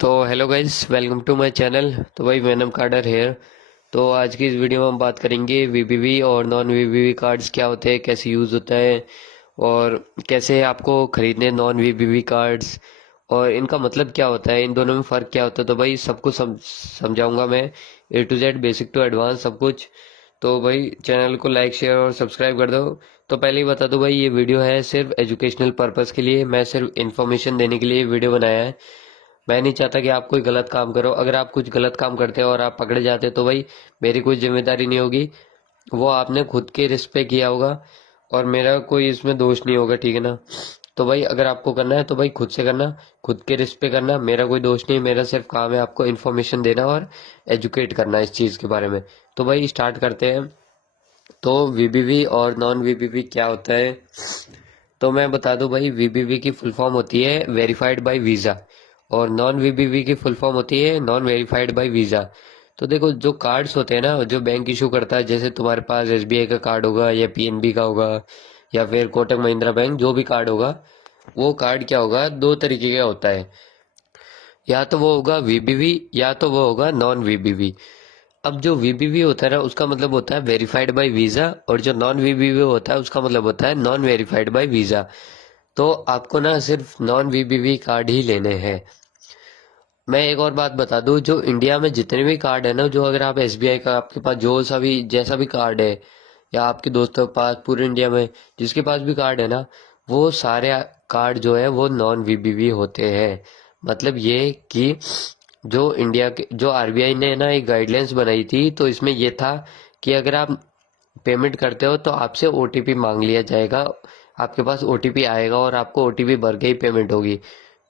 तो hello guys, welcome to my channel. तो भाई वैनम कार्डर हेयर। तो आज की इस वीडियो में हम बात करेंगे वीबीवी और नॉन वीबीवी कार्ड्स क्या होते हैं, कैसे यूज़ होता है और कैसे आपको खरीदने नॉन वीबीवी कार्ड्स और इनका मतलब क्या होता है, इन दोनों में फ़र्क क्या होता है। तो भाई सब कुछ समझाऊंगा मैं, A to Z, basic to advance सब कुछ। तो भाई चैनल को लाइक शेयर और सब्सक्राइब कर दो। तो पहले ही बता दो भाई, ये वीडियो है सिर्फ एजुकेशनल पर्पज़ के लिए, मैं सिर्फ इन्फॉर्मेशन देने के लिए वीडियो बनाया है। मैं नहीं चाहता कि आप कोई गलत काम करो। अगर आप कुछ गलत काम करते हो और आप पकड़े जाते हो तो भाई मेरी कोई जिम्मेदारी नहीं होगी, वो आपने खुद के रिस्क पे किया होगा और मेरा कोई इसमें दोष नहीं होगा, ठीक है ना। तो भाई अगर आपको करना है तो भाई खुद से करना, खुद के रिस्क पे करना, मेरा कोई दोष नहीं। मेरा सिर्फ काम है आपको इन्फॉर्मेशन देना और एजुकेट करना इस चीज़ के बारे में। तो भाई स्टार्ट करते हैं। तो वीबीवी और नॉन वीबीवी क्या होता है, तो मैं बता दूं भाई, वीबीवी की फुल फॉर्म होती है वेरीफाइड बाय वीज़ा और नॉन वीबीवी की फुल फॉर्म होती है नॉन वेरीफाइड बाय वीज़ा। तो देखो, जो कार्ड्स होते हैं ना, जो बैंक इशू करता है, जैसे तुम्हारे पास एसबीआई का कार्ड होगा या पीएनबी का होगा या फिर कोटक महिंद्रा बैंक, जो भी कार्ड होगा, वो कार्ड क्या होगा, दो तरीके का होता है। या तो वो होगा वीबीवी या तो वो होगा नॉन वीबीवी। अब जो वीबीवी होता है ना, उसका मतलब होता है वेरीफाइड बाय वीज़ा, और जो नॉन वीबीवी होता है उसका मतलब होता है नॉन वेरीफाइड बाय वीज़ा। तो आपको ना सिर्फ नॉन वीबीवी कार्ड ही लेने हैं। मैं एक और बात बता दूं, जो इंडिया में जितने भी कार्ड है ना, जो अगर आप एसबीआई का, आपके पास जो सा भी जैसा भी कार्ड है या आपके दोस्तों के पास, पूरे इंडिया में जिसके पास भी कार्ड है ना, वो सारे कार्ड जो है वो नॉन वीबीवी होते हैं। मतलब ये कि जो इंडिया के, जो आरबीआई ने ना एक गाइडलाइंस बनाई थी, तो इसमें ये था कि अगर आप पेमेंट करते हो तो आपसे ओटीपी मांग लिया जाएगा, आपके पास ओटीपी आएगा और आपको ओटीपी भर के ही पेमेंट होगी।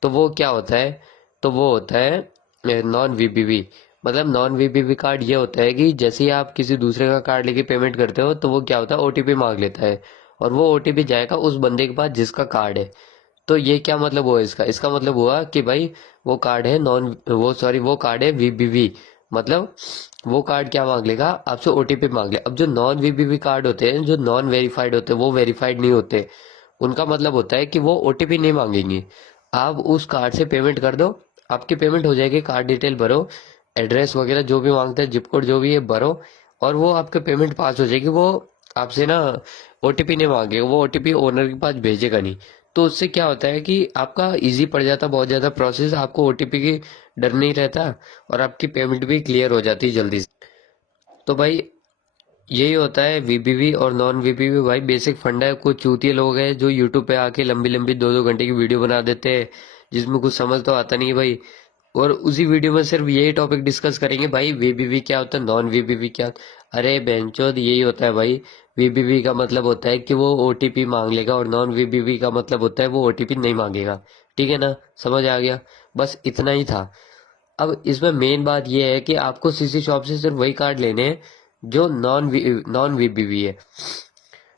तो वो क्या होता है, तो वो होता है नॉन वीबीवी। मतलब नॉन वीबीवी कार्ड ये होता है कि जैसे ही आप किसी दूसरे का कार्ड लेके पेमेंट करते हो, तो वो क्या होता है, ओटीपी मांग लेता है और वो ओटीपी जाएगा उस बंदे के पास जिसका कार्ड है। तो ये क्या मतलब हुआ इसका, इसका मतलब हुआ कि भाई वो कार्ड है नॉन, वो सॉरी, वो कार्ड है वीबीवी। मतलब वो कार्ड क्या मांग लेगा, आपसे ओटीपी मांग ले। अब जो नॉन वीबीवी कार्ड होते हैं, जो नॉन वेरीफाइड होते हैं, वो वेरीफाइड नहीं होते। उनका मतलब होता है कि वो ओटीपी नहीं मांगेंगे। आप उस कार्ड से पेमेंट कर दो, आपकी पेमेंट हो जाएगी। कार्ड डिटेल भरो, एड्रेस वगैरह जो भी मांगते हैं, जिप कोड जो भी है भरो, और वो आपके पेमेंट पास हो जाएगी। वो आपसे ना ओटीपी नहीं मांगेगा, वो ओटीपी ओनर के पास भेजेगा नहीं। तो उससे क्या होता है कि आपका इजी पड़ जाता बहुत ज़्यादा प्रोसेस, आपको ओटीपी की डर नहीं रहता और आपकी पेमेंट भी क्लियर हो जाती है जल्दी से। तो भाई यही होता है वीबीवी और नॉन वीबीवी। भाई बेसिक फंडा है। कुछ चूतिए लोग हैं जो यूट्यूब पे आके लंबी लंबी 2-2 घंटे की वीडियो बना देते हैं, जिसमें कुछ समझ तो आता नहीं है भाई। और उसी वीडियो में सिर्फ यही टॉपिक डिस्कस करेंगे, भाई वीबीवी क्या होता है, नॉन वीबीवी क्या होता है। अरे बेंचोद, यही होता है भाई। वीबीवी का मतलब होता है कि वो ओटीपी मांग लेगा और नॉन वीबीवी का मतलब होता है वो ओटीपी नहीं मांगेगा। ठीक है ना, समझ आ गया। बस इतना ही था। अब इसमें मेन बात यह है कि आपको सीसी शॉप से सिर्फ वही कार्ड लेने हैं जो नॉन वीबीवी है।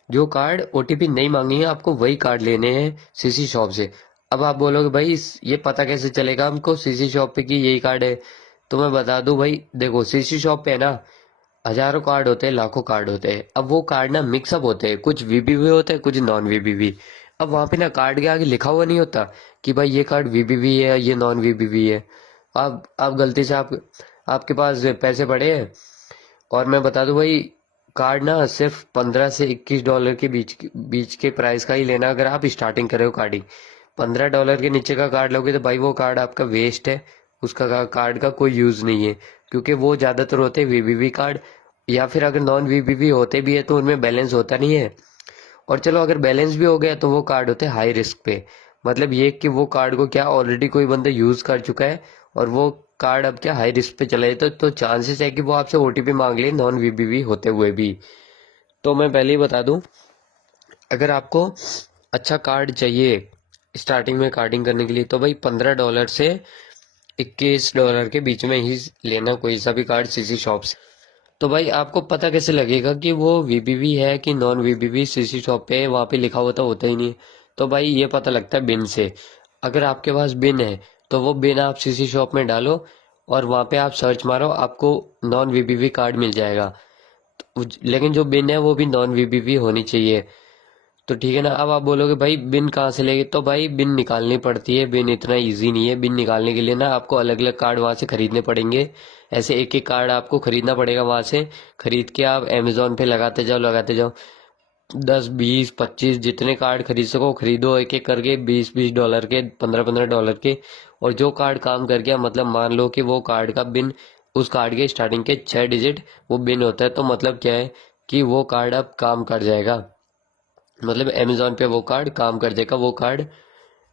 जो कार्ड ओटीपी नहीं मांगेंगे, आपको वही कार्ड लेने हैं सीसी शॉप से। अब आप बोलोगे भाई ये पता कैसे चलेगा हमको सीसी शॉप पे कि यही कार्ड है। तो मैं बता दूं भाई, देखो सीसी शॉप पे है ना, हजारों कार्ड होते हैं, लाखों कार्ड होते हैं। अब वो कार्ड ना मिक्सअप होते हैं, कुछ वीबीवी होते हैं, कुछ नॉन वीबीवी। अब वहां पे ना कार्ड के आगे लिखा हुआ नहीं होता कि भाई ये कार्ड वीबीवी है, ये नॉन वीबीवी है। आप गलती से आपके पास पैसे पड़े हैं, और मैं बता दूं भाई, कार्ड ना सिर्फ $15 से $21 के बीच बीच के प्राइस का ही लेना। अगर आप स्टार्टिंग कर रहे हो कार्डिंग, $15 के नीचे का कार्ड लोगे तो भाई वो कार्ड आपका वेस्ट है। उसका कार्ड का कोई यूज नहीं है, क्योंकि वो ज्यादातर होते हैं वीबीवी कार्ड। या फिर अगर नॉन वीबीवी होते भी है तो उनमें बैलेंस होता नहीं है। और चलो अगर बैलेंस भी हो गया तो वो कार्ड होते हैं हाई रिस्क पे। मतलब ये कि वो कार्ड को क्या ऑलरेडी कोई बंदा यूज कर चुका है और वो कार्ड अब क्या हाई रिस्क पे चला है, तो चांसेस है कि वो आपसे ओटीपी मांग ले नॉन वीबीवी होते हुए भी। तो मैं पहले ही बता दूं, अगर आपको अच्छा कार्ड चाहिए स्टार्टिंग में कार्डिंग करने के लिए, तो भाई $15 से $21 के बीच में ही लेना कोई सा भी कार्ड सीसी शॉप से। तो भाई आपको पता कैसे लगेगा कि वो वीबीवी है कि नॉन वीबीवी, सीसी शॉप पे वहाँ पे लिखा हुआ तो होता ही नहीं। तो भाई ये पता लगता है बिन से। अगर आपके पास बिन है तो वो बिन आप सीसी शॉप में डालो और वहाँ पे आप सर्च मारो, आपको नॉन वीबीवी कार्ड मिल जाएगा। लेकिन जो बिन है वो भी नॉन वीबीवी होनी चाहिए। तो ठीक है ना। अब आप बोलोगे भाई बिन कहाँ से लेंगे, तो भाई बिन निकालनी पड़ती है। बिन इतना इजी नहीं है। बिन निकालने के लिए ना आपको अलग अलग कार्ड वहाँ से खरीदने पड़ेंगे। ऐसे एक एक कार्ड आपको खरीदना पड़ेगा वहाँ से। खरीद के आप अमेजोन पे लगाते जाओ 10 20 25 जितने कार्ड खरीद सको खरीदो, एक एक करके 20 20 डॉलर के, 15 15 डॉलर के। और जो कार्ड काम कर गया, मतलब मान लो कि वो कार्ड का बिन, उस कार्ड के स्टार्टिंग के 6 डिजिट वो बिन होता है, तो मतलब क्या है कि वो कार्ड अब काम कर जाएगा। मतलब अमेजोन पे वो कार्ड काम कर देगा। वो कार्ड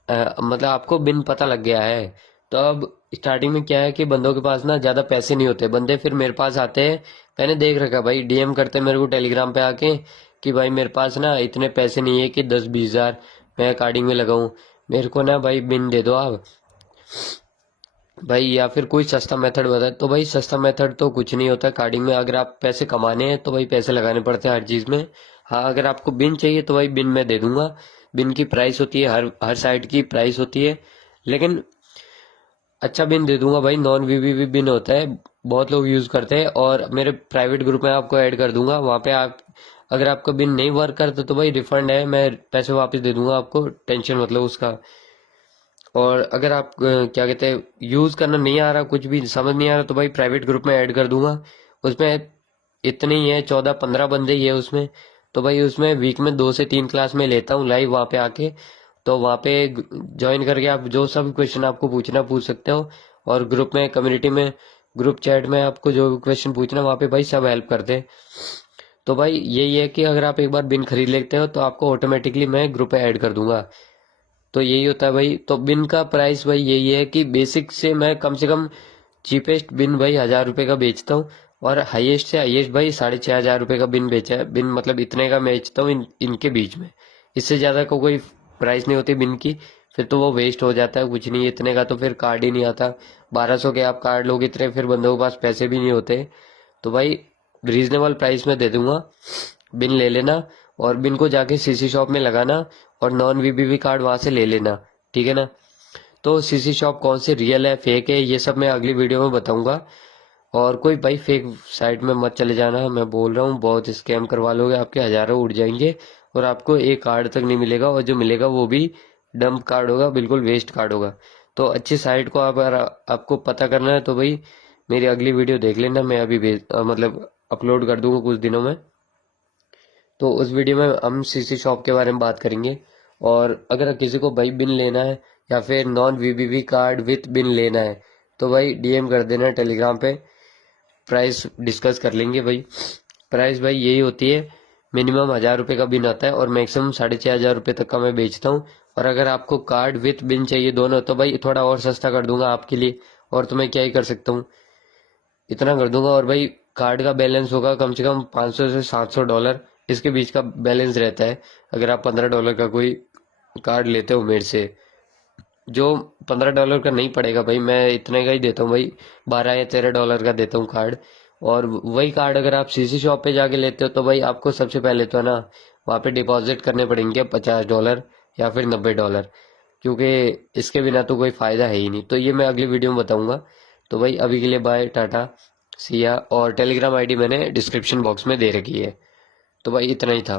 मतलब आपको बिन पता लग गया है। तो अब स्टार्टिंग में क्या है कि बंदों के पास ना ज़्यादा पैसे नहीं होते। बंदे फिर मेरे पास आते हैं, मैंने देख रखा भाई, डीएम करते मेरे को टेलीग्राम पे आके कि भाई मेरे पास ना इतने पैसे नहीं है कि 10 20 हज़ार मैं कार्डिंग में लगाऊं, मेरे को ना भाई बिन दे दो आप भाई, या फिर कोई सस्ता मेथड बताए। तो भाई सस्ता मेथड तो कुछ नहीं होता कार्डिंग में। अगर आप पैसे कमाने हैं तो भाई पैसे लगाने पड़ते हैं हर चीज़ में। हाँ, अगर आपको बिन चाहिए तो भाई बिन मैं दे दूंगा। बिन की प्राइस होती है, हर हर साइट की प्राइस होती है, लेकिन अच्छा बिन दे दूंगा भाई। नॉन वीबीवी बिन होता है, बहुत लोग यूज़ करते हैं, और मेरे प्राइवेट ग्रुप में आपको ऐड कर दूंगा। वहाँ पे आप, अगर आपका बिन नहीं वर्क करता तो भाई रिफंड है, मैं पैसे वापस दे दूंगा आपको, टेंशन मतलब उसका। और अगर आप क्या कहते हैं, यूज़ करना नहीं आ रहा, कुछ भी समझ नहीं आ रहा, तो भाई प्राइवेट ग्रुप में ऐड कर दूंगा। उसमें इतने ही है, 14 15 बंदे ही है उसमें। तो भाई उसमें वीक में 2 से 3 क्लास में लेता हूँ लाइव वहाँ पे आके। तो वहाँ पे ज्वाइन करके आप जो सब क्वेश्चन आपको पूछना पूछ सकते हो। और ग्रुप में, कम्युनिटी में, ग्रुप चैट में आपको जो भी क्वेश्चन पूछना वहाँ पे भाई सब हेल्प करते हैं। तो भाई यही है कि अगर आप एक बार बिन खरीद लेते हो तो आपको ऑटोमेटिकली मैं ग्रुप में ऐड कर दूंगा। तो यही होता है भाई। तो बिन का प्राइस भाई यही है कि बेसिक से मैं कम से कम चीपेस्ट बिन भाई 1000 रुपये का बेचता हूँ, और हाईएस्ट से हाईएस्ट भाई 6500 रुपये का बिन बेचा है। बिन मतलब इतने का मैं बेचता हूँ इनके बीच में। इससे ज़्यादा को कोई प्राइस नहीं होती बिन की, फिर तो वो वेस्ट हो जाता है, कुछ नहीं। इतने का तो फिर कार्ड ही नहीं आता। 1200 के आप कार्ड लोगे इतने, फिर बंदों के पास पैसे भी नहीं होते। तो भाई रीजनेबल प्राइस में दे दूंगा, बिन ले लेना। और बिन को जाके सीसी शॉप में लगाना, और नॉन वीबीवी कार्ड वहां से ले लेना, ठीक है ना। तो सीसी शॉप कौन से रियल है फेक है ये सब मैं अगली वीडियो में बताऊंगा। और कोई भाई फेक साइट में मत चले जाना, मैं बोल रहा हूँ, बहुत स्कैम करवा लोगे, आपके हजारों उड़ जाएंगे और आपको एक कार्ड तक नहीं मिलेगा, और जो मिलेगा वो भी डंप कार्ड होगा, बिल्कुल वेस्ट कार्ड होगा। तो अच्छी साइट को अगर आपको पता करना है तो भाई मेरी अगली वीडियो देख लेना, मैं अभी मतलब अपलोड कर दूंगा कुछ दिनों में। तो उस वीडियो में हम सीसी शॉप के बारे में बात करेंगे। और अगर किसी को भाई बिन लेना है या फिर नॉन वीबीवी कार्ड विथ बिन लेना है तो भाई डीएम कर देना टेलीग्राम पे, प्राइस डिस्कस कर लेंगे भाई। प्राइस भाई यही होती है, मिनिमम 1000 रुपये का बिन आता है और मैक्सिमम 6500 रुपये तक का मैं बेचता हूँ। और अगर आपको कार्ड विथ बिन चाहिए दोनों तो भाई थोड़ा और सस्ता कर दूंगा आपके लिए। और तो मैं क्या ही कर सकता हूँ, इतना कर दूंगा। और भाई कार्ड का बैलेंस होगा कम से कम 500 से 700 डॉलर, इसके बीच का बैलेंस रहता है। अगर आप 15 डॉलर का कोई कार्ड लेते हो मेरे से, जो 15 डॉलर का नहीं पड़ेगा भाई, मैं इतने का ही देता हूँ भाई, 12 या 13 डॉलर का देता हूँ कार्ड। और वही कार्ड अगर आप सीसी शॉप पे जाके लेते हो तो भाई आपको सबसे पहले तो ना वहाँ पे डिपॉजिट करने पड़ेंगे 50 डॉलर या फिर 90 डॉलर, क्योंकि इसके बिना तो कोई फ़ायदा है ही नहीं। तो ये मैं अगली वीडियो में बताऊंगा। तो भाई अभी के लिए बाय टाटा सिया। और टेलीग्राम आईडी मैंने डिस्क्रिप्शन बॉक्स में दे रखी है। तो भाई इतना ही था।